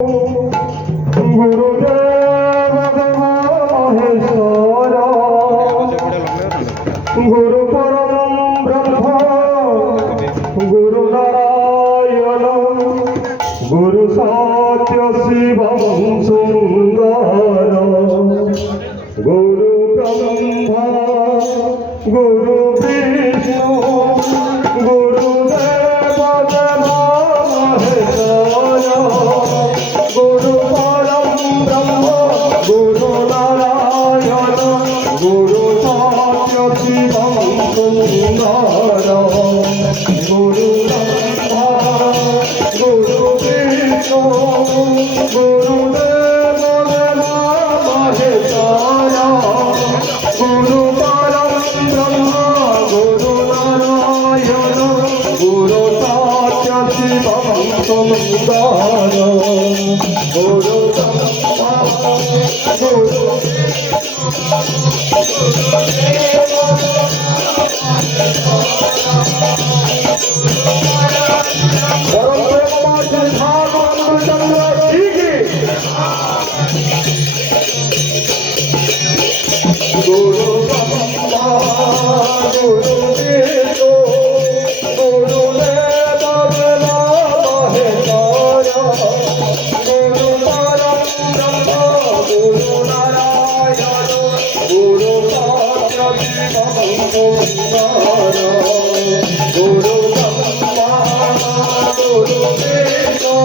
गुरुदेव महेश्वर गुरु परम ब्रह्म गुरु नारायण गुरु सत्य शिवम सुंदर गुरु ब्रह्मा गुरु विष्णु गुरुदेव महेश्वर गुरु परम ब्रह्म गुरु नारायण गुरु सत्य शिवम सुंदर गुरु ब्रह्मा गुरु विष्णु गुरुदेव महेश्वर गुरु परम ब्रह्म गुरु नारायण गुरु सत्य शिवम सुंदर गुरु ब्रह्मा गुरु गुरु ब्रह्मा गुरु विष्णु गुरुदेव महेश्वर गुरु परम ब्रह्म गुरु नारायण गुरु सत्य शिवम सुंदर गुरु ब्रह्मा गुरु विष्णु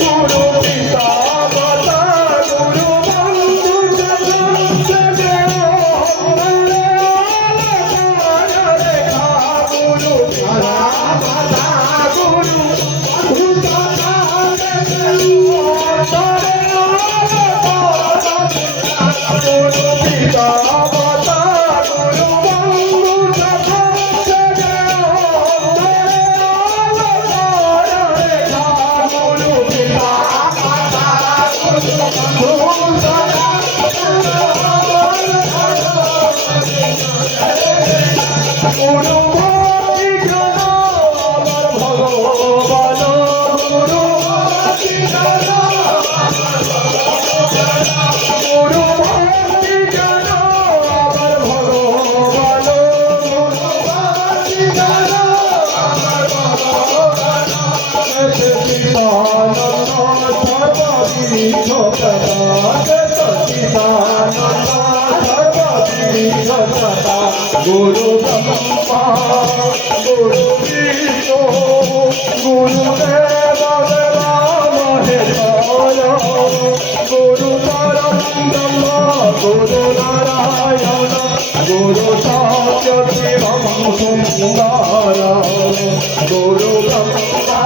गुरु पिता माता गुरु बंधु गुरु पिता माता गुरु गुरु ब्रह्मा गुरु विष्णु गुरुदेव महेश्वर गुरु परम ब्रह्म गुरु नारायण गुरु सत्य शिवम सुंदर गुरु ब्रह्मा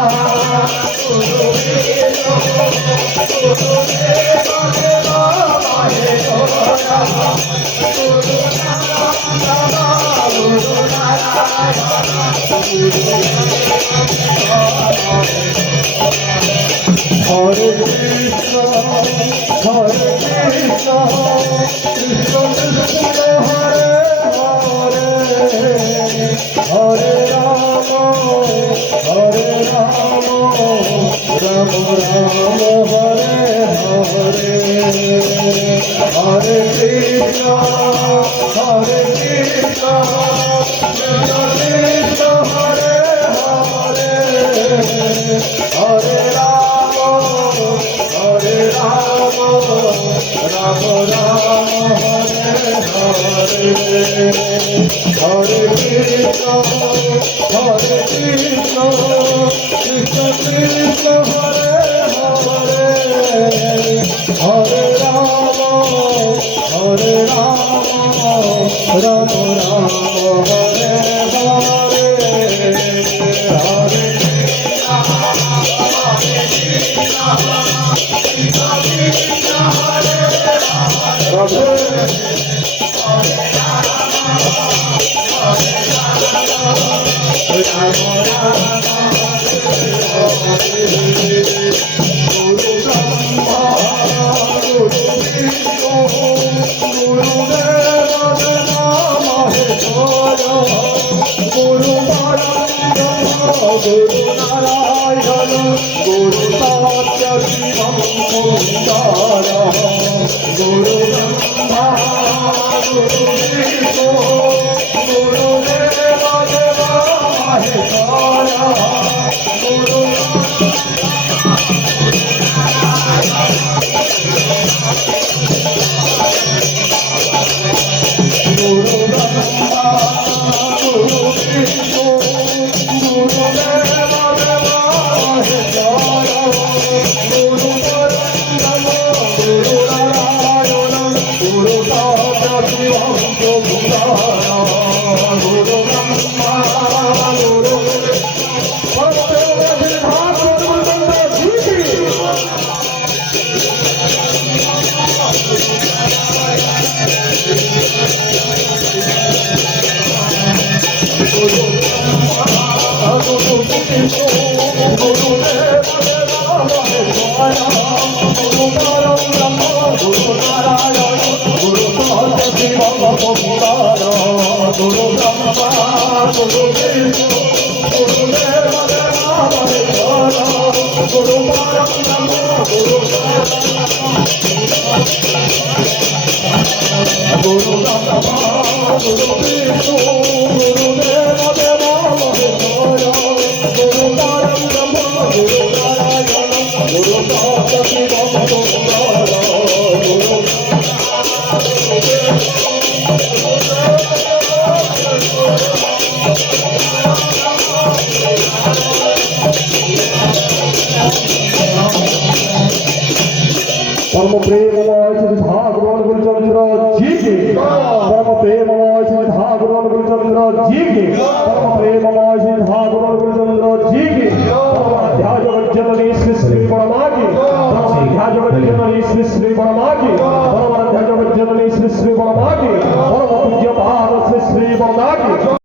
गुरु विष्णु गुरुदेव हरे कृष्ण कृष्ण कृष्ण हरे हरे हरे राम राम राम हरे हरे हरे कृष्ण हरे हरे राम राम राम हरे हरे हरे कृष्ण कृष्ण कृष्ण हरे हरे हरे राम राम राम हरे हरे हरे गुरु परम प्रेम भगवान गुरुचंद्र जी के परम